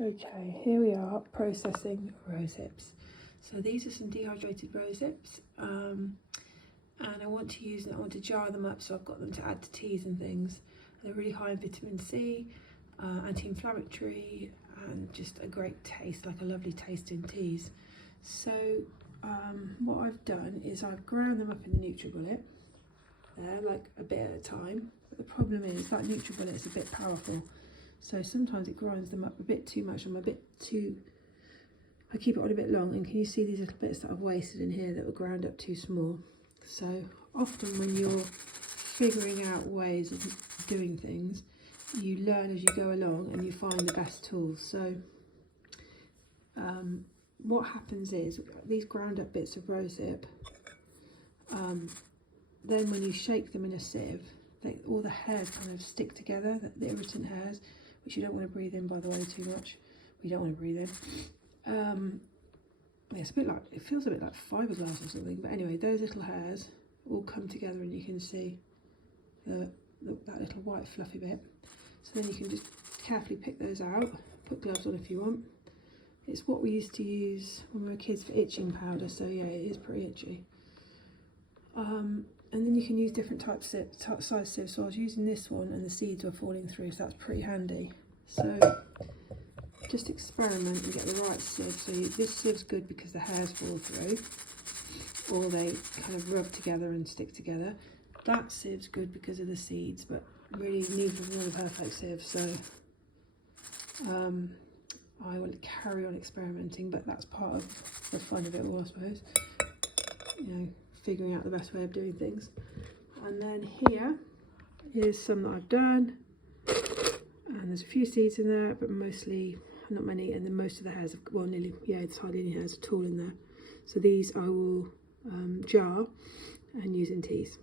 Okay, here we are processing Rosehips. So these are some dehydrated Rosehips, and I want to jar them up so I've got them to add to teas and things. They're really high in vitamin C, anti-inflammatory, and just a great taste, like a lovely taste in teas. So what I've done is I've ground them up in the NutriBullet there, like a bit at a time. But the problem is that NutriBullet is a bit powerful. So sometimes it grinds them up a bit too much. I keep it on a bit long, and can you see these little bits that I've wasted in here that were ground up too small? So often when you're figuring out ways of doing things, you learn as you go along and you find the best tools. So what happens is these ground up bits of rosehip, then when you shake them in a sieve, all the hairs kind of stick together, the irritant hairs, which you don't want to breathe in, by the way, too much. You don't want to breathe in. It's a bit like, it feels a bit like fiberglass or something, but anyway, those little hairs all come together, and you can see that little white fluffy bit. So then you can just carefully pick those out, put gloves on if you want. It's what we used to use when we were kids for itching powder, so yeah, it is pretty itchy. And then you can use different size sieves. So I was using this one and the seeds were falling through, so that's pretty handy. So just experiment and get the right sieve. So this sieve's good because the hairs fall through, or they kind of rub together and stick together. That sieve's good because of the seeds, but really neither of them are the perfect sieve. So I will carry on experimenting, but that's part of the fun of it all, I suppose. You know, figuring out the best way of doing things. And then here is some that I've done, and there's a few seeds in there, but mostly not many, and then most of the hairs, well, nearly, yeah, there's hardly any hairs at all in there. So these I will jar and use in teas.